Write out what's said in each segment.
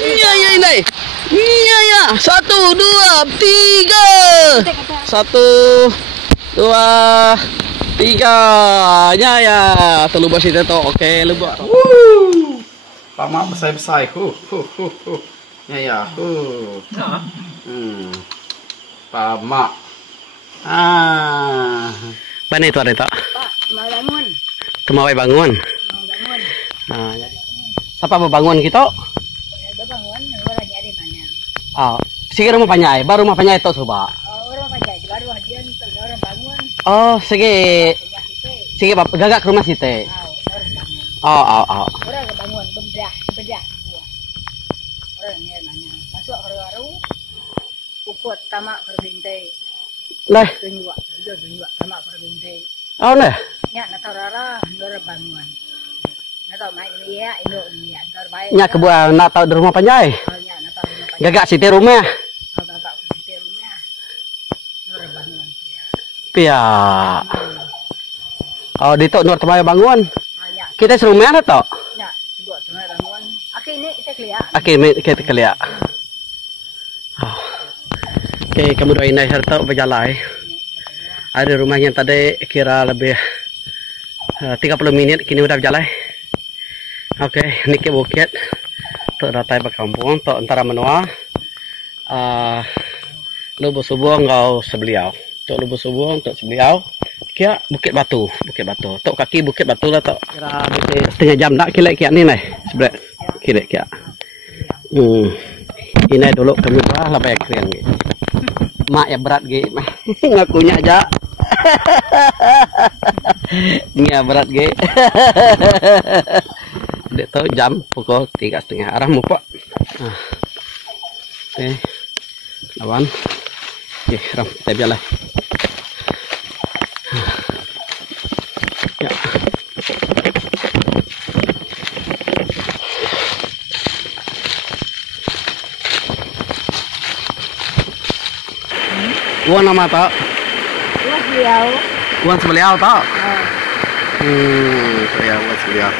Iya, iya, ini. Iya, ya. 1, 2, 3. 1, 2, 3. Ya, ya. Terlubas itu toh. Oke, lubas. Pamak besar-besar. Ya, ya. Pamak. Mana itu ada tak? Pak, mau bangun. Tumawai bangun. Mau bangun. Nah, siapa mau bangun kita? Udah bangun, orang nyari mana? Ah, sige rumah panyai, baru rumah panyai itu coba. Oh, orang pajak, baru hadian orang bangun. Oh, sige, Rumah kita. sige bapak gagak ke rumah site. Orang bangun. Oh. Orang bangun, bedah semua. Orang nyari mana? Masuk baru ukut tamak perbintai. Lah, Tunjuk tamak perbintai. oh lah. Nya natarara, orang bangun. Natar mai ini ya, Indo ini ya, ntar baik. Nya kebuah nak tahu di rumah panyai. Nya natar rumah pajak. Gagak site rumah. Agak rumah. Orang bangun. Pia. Oh, di tok nur temai bangun. Nya, Kita serumah ada tok. nya, coba teman bangun. Oke, ini kita lihat. Oke, kita kelihat. Oh. Oke, kamu doain aja harta berjalan. Ada rumahnya tadi kira lebih 30 menit, kini udah berjalan. Oke, niki bukit. Tok datai berkampung, tok antara menua. Lubuk Subuang ngau sebeliau. Tok Lubuk Subuang, tok sebeliau. Kia Bukit Batu. Tok kaki Bukit Batu lah tok. Kira setengah jam nak kira ni nih. Sebelah kira. Ini dulu kami lah banyak keren gitu. Mak ya berat gitu. Ngakunya aja. Ini berat gitu. Dek tahu jam pukul 3:30 arah muka. Oke. Lawan. Oke, ram kita jalan. Ya. Uang nama tak? Uang beliau. Uang sebeliau tak? Oh. Saya uang sebeliau.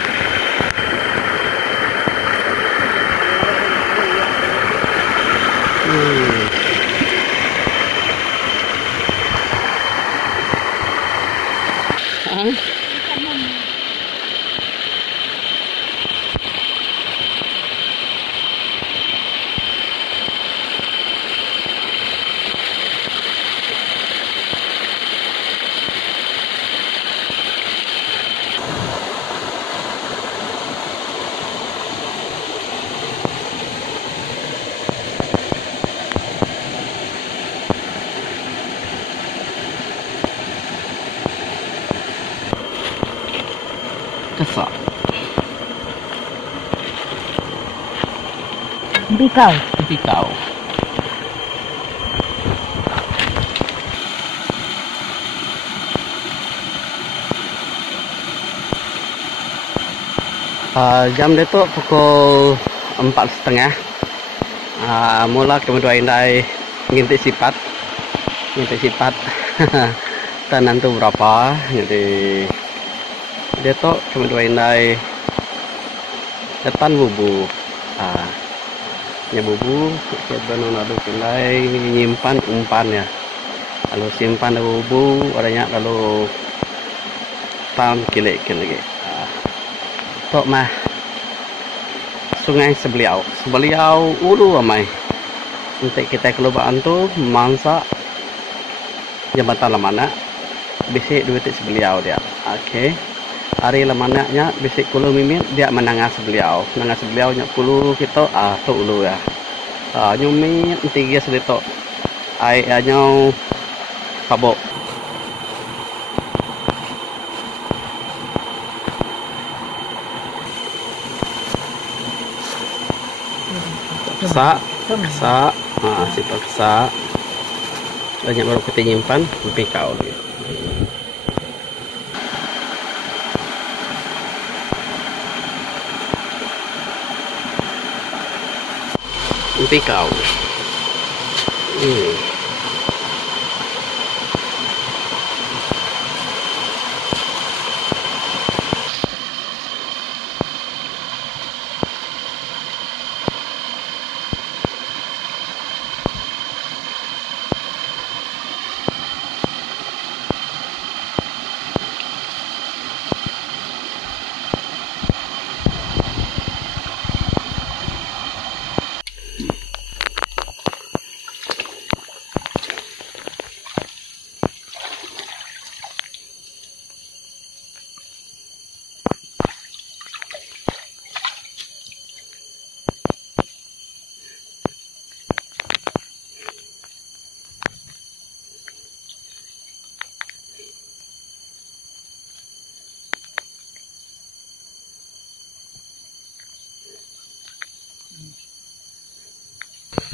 Kesak. Pikau. Jam itu pukul 4:30. Mula kemudian indai ngintip sifat. Tanan tuh berapa? Jadi dia tuh kemudian indai depan bubu. Bubu kita nado indai nyimpan umpan ya. Lalu simpan bubu, adanya lalu tam kilek lagi. Tok mah sungai sebeliau ulu ramai. Untuk kita kelubaan tu mangsa jambatan lamana bisik duit sebeliau dia. Oke. Hari lamananya bisik kulu mimin dia menangah sebeliau nya kulu kita tu ulu ya. Nyumi tiga sedito. Ai anyau pabok. Kesak, situ kesak. Banyak baru kita nyimpan, pikau lagi. Pikau.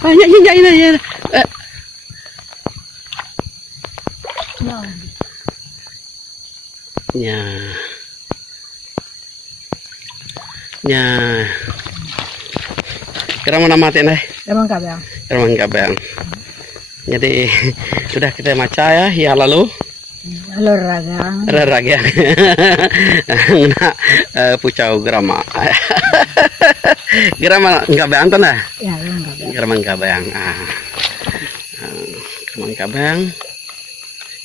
Ya, ya. No. Ya. Ya. Kira mana mati nih? Emang kabel. Emang kabel. Jadi sudah kita maca ya, ya lalu. Halo ragang. Ragang. Nah, pucau grama. Grama enggak bayang tuh nah? Ya, emang kabel. Grama enggak bayang. Grama enggak bayang.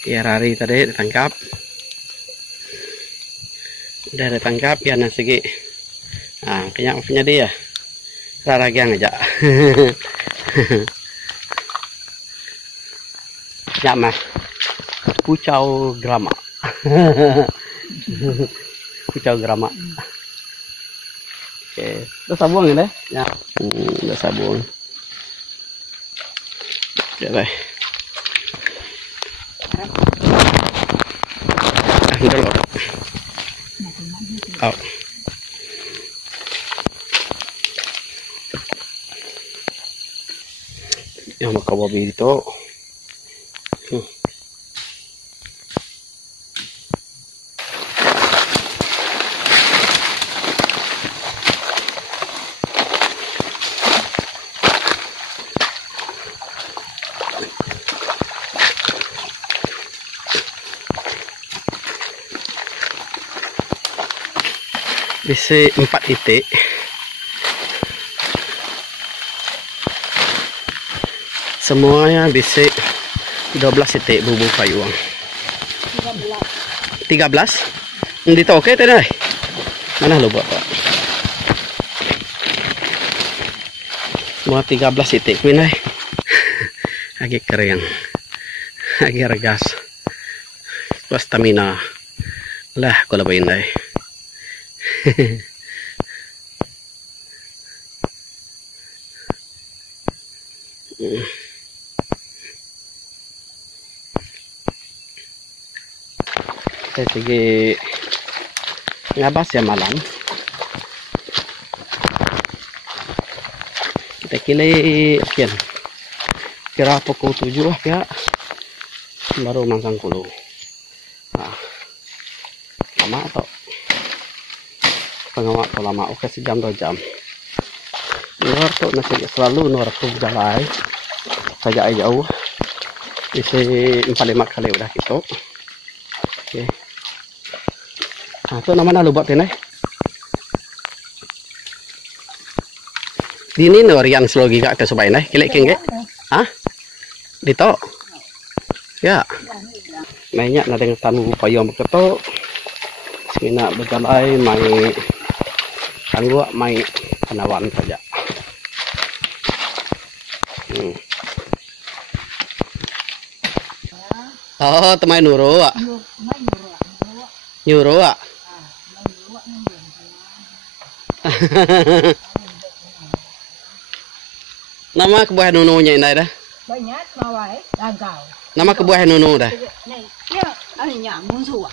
Ya Rari tadi ditangkap. Udah ditangkap ya nasi. Nah, kayaknya dia. Ragang aja. Ya mas. Pucau grama. Pucau grama. Oke, udah sabung ini ya. Udah sabung. Oke deh. Dulu. Oh. Yang mau kawa itu. Bisa 4 titik. Semuanya bisa 12 titik bubuk payung. 13. Hindi to okay tadi. Mana lu buat Pak? Semua 13 titik kuwi nai. Agak kering. Agak regas. Stamina. Lah kalau begini. Saya sige ngabas ya malam. Kita kilay akin. Kira pukul 7 ya. Baru mangsang kulo. Nah, lama atau pengamak atau lama? Oke, sejam 2 jam. Luar tuh nasi selalu luar tuh jalai. Saja jauh. Isi 4-5 kali udah gitu. Oke. Nah, itu namanya lu buat ini. Dini norian slogi gak ke subay nih, kilek kengge. Hah? Dito. Ya. Mainnya na dengan tanu payung beketo. Semina berjalai mai tangguh mai penawan saja. Oh, temai nuru ah. Nyuruh ah. Nama kebuah nununya ini dah. Banyak mawai gagau. Nama kebuah nunu dah. Nih, ya anya musuh.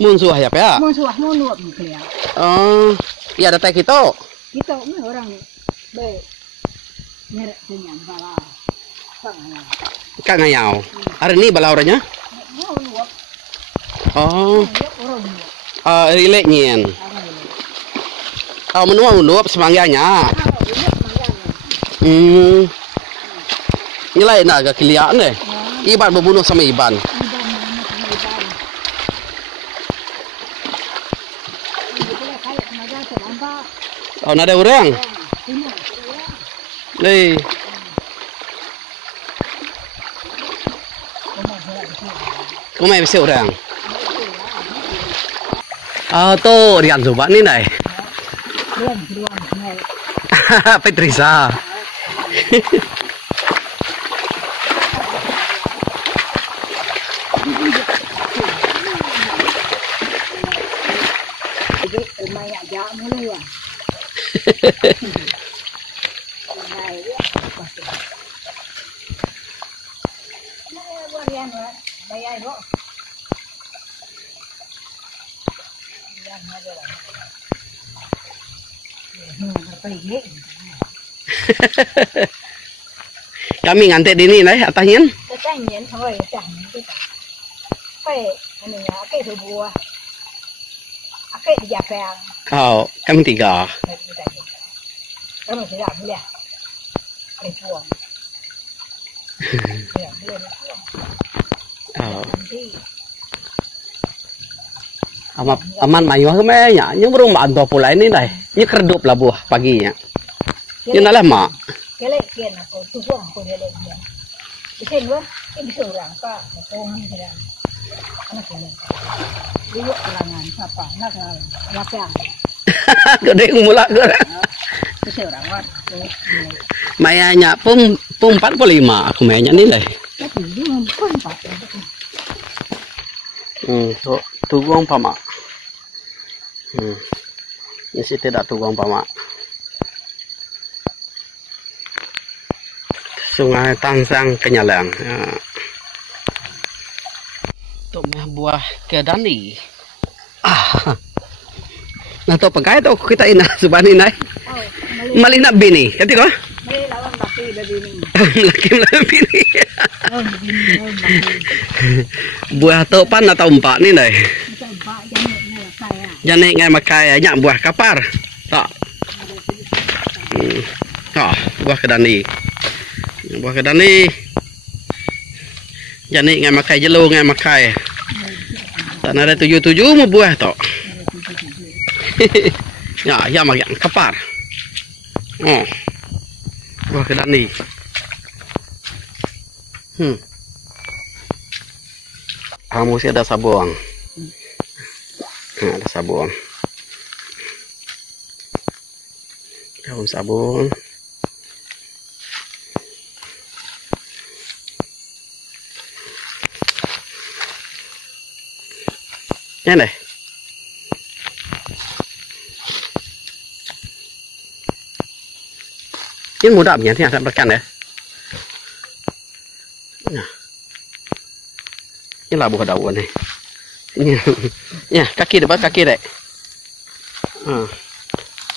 Munsuh ya pak? Musuh nunup dia. Oh, iya ada teh gitu. Kita orang be merek punya bala. Kak ngayau. Hari ini bala orangnya? Oh, relek nyen. Oh, menuang unup semangganya. Nilai naga kilian deh. Iban berbunuh sama Iban. Oh, nada orang. Nih. Kumai bisa orang. Ah, tuh Rian coba nih nih. Petrisa. Kami ngantek dini nih atasnya. Ketanyan thôi, ketanyan kita. Ini ya, ke buah. Ke di Jepang. Oh, kami 3. Kamu tidak boleh. Ada puang. Ya, boleh puang. Oh. Aman mayu kemana ya? Yang belum bantu pula ini dah. Ini keredup lah buah paginya. Ini lah mak. Kelek kian aku, tuang aku dia dia. Bisa dua, ini seorang pak, tuang dia. Anak dia. Dia kelangan siapa? Nak lapang. Gede mula gede. Seorang wat. Mayanya pum 45 aku mayanya ni lah. Tapi dia pun pak. So tugong pama. Ini sih tidak tugong pama. Sungai Tangsang Kenyalang. Tuh buah kedani. Nah to pagkaya to kita ina subani nai. Malina bini. Kati ko? Mali lawan baki bini. Laki bini. Buah to pan atau umpak ni nai. Jane ngai makai nya buah kapar. Tak. Buah kedani. Buah kedani. Jane ngai makai jelo ngai makai. Tak ada 7 mau buah to. Ya magang kapar. Oh. Buah kedani. Kamu sih ada sabung. Ada sabun. Daun sabun. Ini deh. Ini mudah punya sih agak berkan ya. Nah. Ini lah buah daun nih. Ya, kaki depan kaki dek.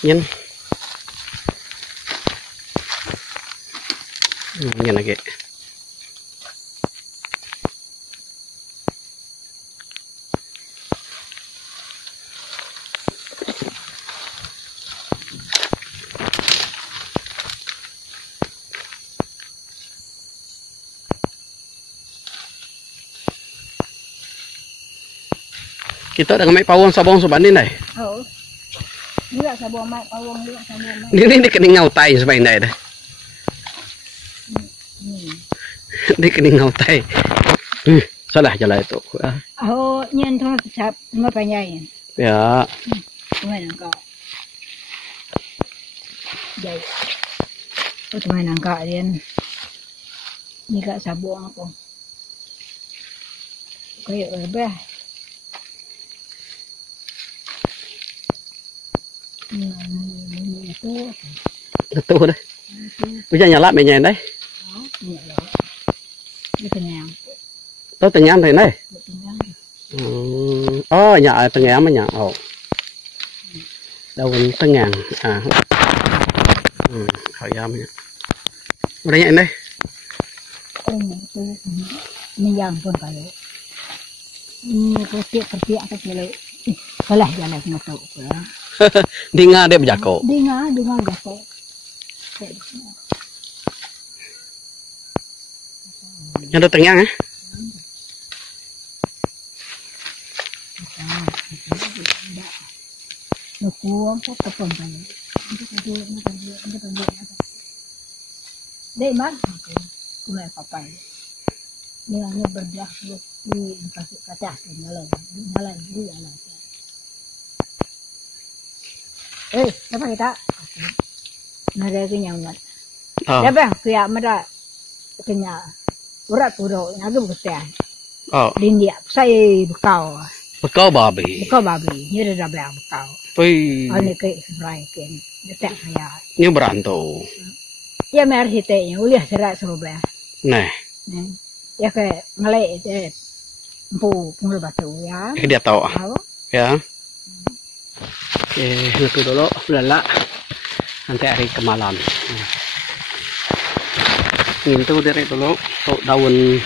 Nhân. Nhân lagi. Kita dah ngambil pawang sabong subani nih. Oh. Juga sabong mai pawang juga sabong mai. Ini kena ngau tai subani nih dah. Ini kena ngau tai. Salah jalan itu. Oh, nyen thong sap ma panyai. Ya. Tumai nangka. Jai. Oh, tumai nangka rian. Ni kak sabong aku. Kayak lebih. Itu deh. Bisa nyala mainnya deh. Tahu tenyan rồi này. Oh, nhà tenyan mà nhà. Oh. Daun tenyan. Hỏi ra mà. Udah nhẹ đây. Yang pun kalau. Ini kertiak kecil. Kalah jalan motor. Di nga dia berjako. Di nga jako. Yang ada tengyang ya. Nukuang kok tepung kali. Dek mak, mulai papai. Dia hanya berbelah di kasih kaca nyala dulu ya. Apa kita? Nada kenyaman. Siapa? Pihak mereka kenya. Urat puro, naga betul. Di India, saya bekau. Bekau babi. Bekau babi, ni dah belah bekau. Pui. Ini ke sebelah ke, dekat saya. Ini berantu. Ya mer hitanya, uliah serat sebelah. Nah. Ya ke ngelak je, pungul batu ya. Dia tahu. Ya. Oke, itu dulu lala nanti hari ke malam. Ngintu dari dulu tuh daun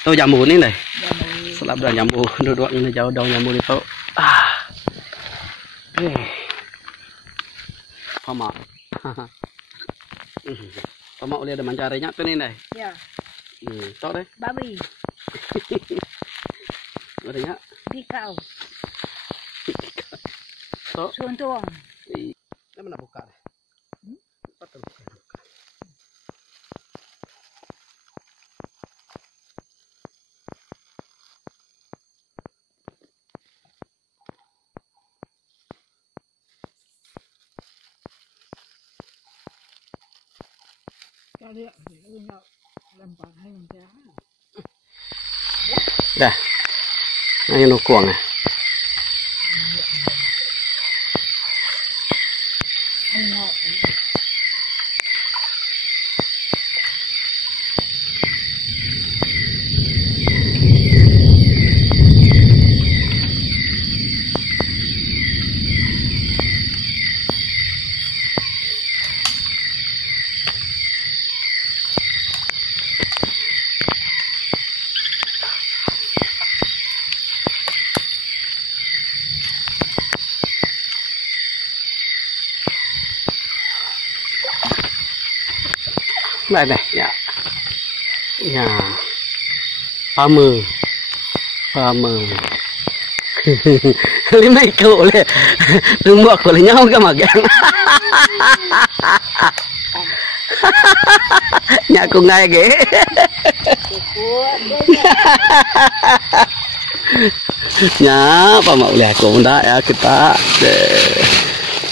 tuh jambu ini deh. Jambu. Selap daun jambu duduk ini jauh daun jambu itu. Pama. Pama udah ada mencarinya tuh nih deh. Ya. Tok deh. Babi. Udahnya. Dikau. Tok. Suntung. Ini mana buka deh. Betul buka. Kali ini lempar yang jahat. Dah. Ayo nukuang ya. Đây này, nhà Pama lima cậu lên đừng mua của nhau cái mà găng nhà cùng ngay ghế nhà Pama lihat cũng đã ya kita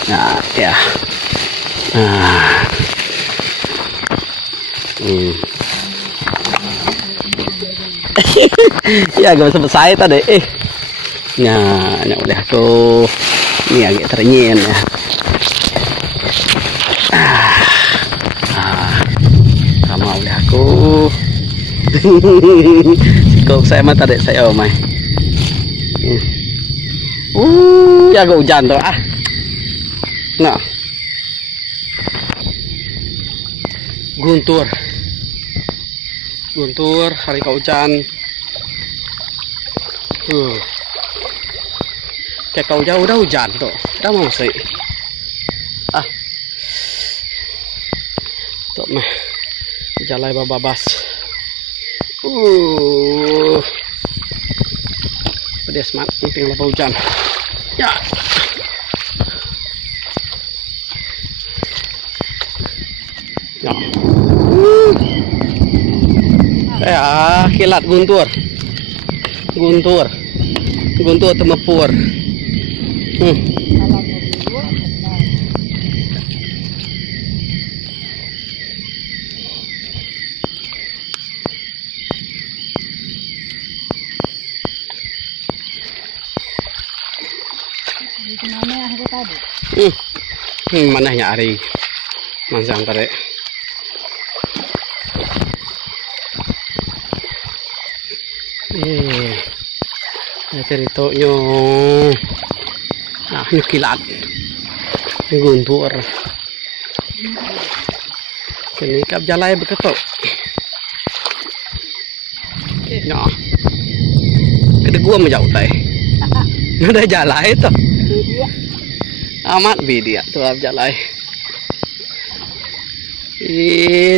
ya ya gak bisa selesai tadi ya udah aku ini agak ternyien ya sama udah aku kok saya mah tadi saya omai ya agak hujan tuh nah Guntur hari hujan kayak kau jauh udah hujan tuh udah mau sih tuh mah jalai babas pedes mat tinggal hujan ya kilat guntur temepur mana nyari mansang tarik ceritanya ini kilat guntur ini kap jalai beketok ya kede gua menjauh tay ada jalai tuh amat bidia tuh kap jalai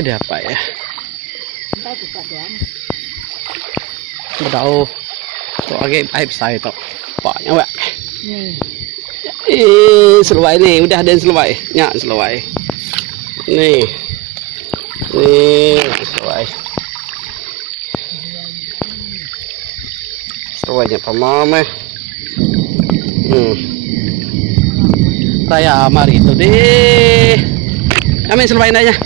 apa ya tahu tuh agak aib saya tuh paknya wak selawai nih udah ada selawai nyak selawai nih selawainya pamame raya mari itu deh kami selawai aja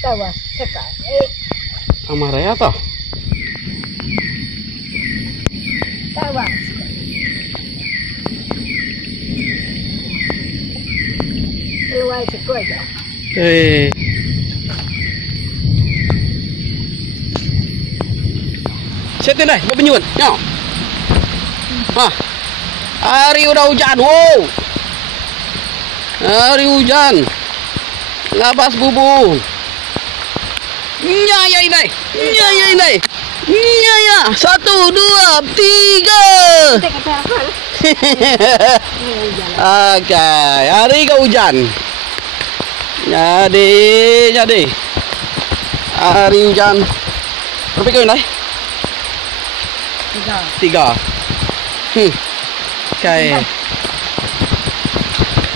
Tawa, cekak. Amaraya toh? Tawa. Luai sekoi. Situ dah, berpenyun. Ya. Ah. Hari udah hujan. Wow. Hari hujan. Labas bubu. Ya ya ini. Ya ya ini. Ya ya. 1 2 3. Oke, hari ke hujan. Jadi. Hari hujan. Berapa kau ini? 3. Oke.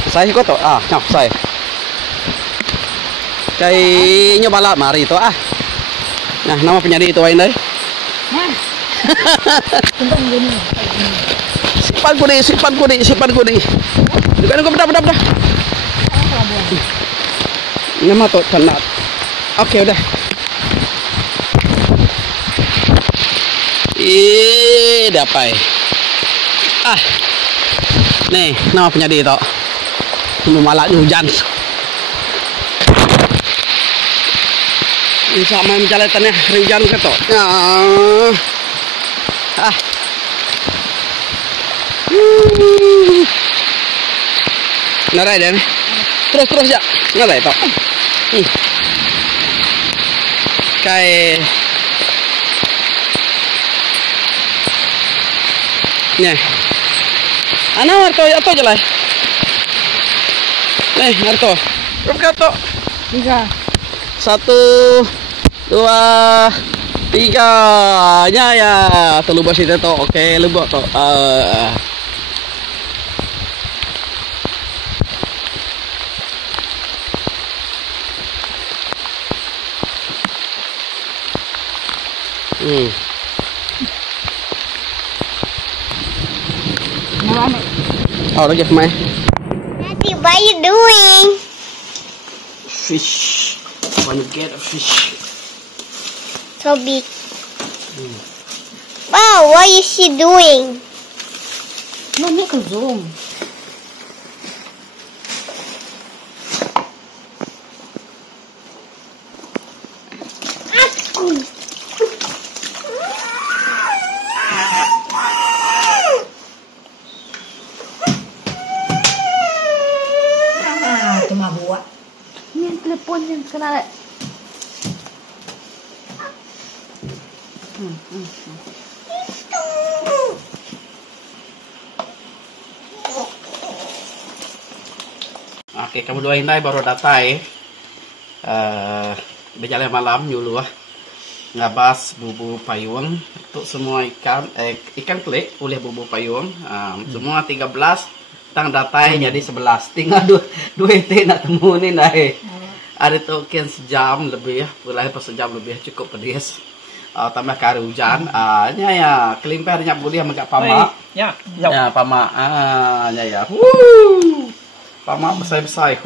Saya kau tu nyap saya. Kayaknya balap mari itu Nah, nama penyanyi itu ini. Simpan kudi. Bukan bedah. Nama tu tenat. Oke, udah. Dapai. Nih, nama penyanyi itu. Malaknya hujan. Bisa main jalatannya hujan ketok. Narai dan terus ya. Narai tok. Kayak nih. Ana harto jelas. Nih, harto. Berapa tok? 3. 1 2 3 ya telubas itu toh. Oke, lubuk toh. Oh, lagi kemana? Daddy, what are you doing? Fish. Want to get a fish? So big. Wow, what is she doing? Mami ko zoom. Cuma buat. Ini telepon yang kena. Oke, kamu doain dai baru datai. Berjalan malam dulu ngabas bubu payung untuk semua ikan klik oleh bubu payung. Semua 13 tang datai jadi 11. Tinggal dua itu nak temu ni nai. Ada token sejam lebih ya, mulai pas sejam lebih cukup pedis. Tambah kari hujan, ya kelimpernya boleh agak pamak. Ya, pamak. Ya. Pamak besar-besar.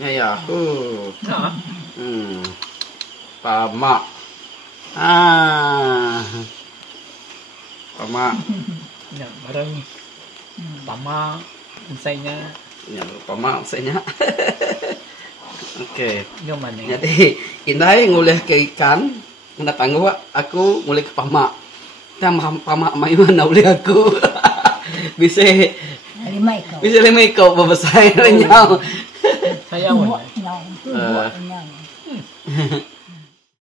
Ya. Pamak. Pamak. Ya, barang pamak usainya. Ya, pamak usainya. Oke. Gimana? Jadi, indai ngulih ke ikan, mendatang aku ngulih ke pamak. Pamak mai mana oleh aku. Bisa 5 ikaw. bisa 5 ikaw babasay na niya. Sayawan. Buat.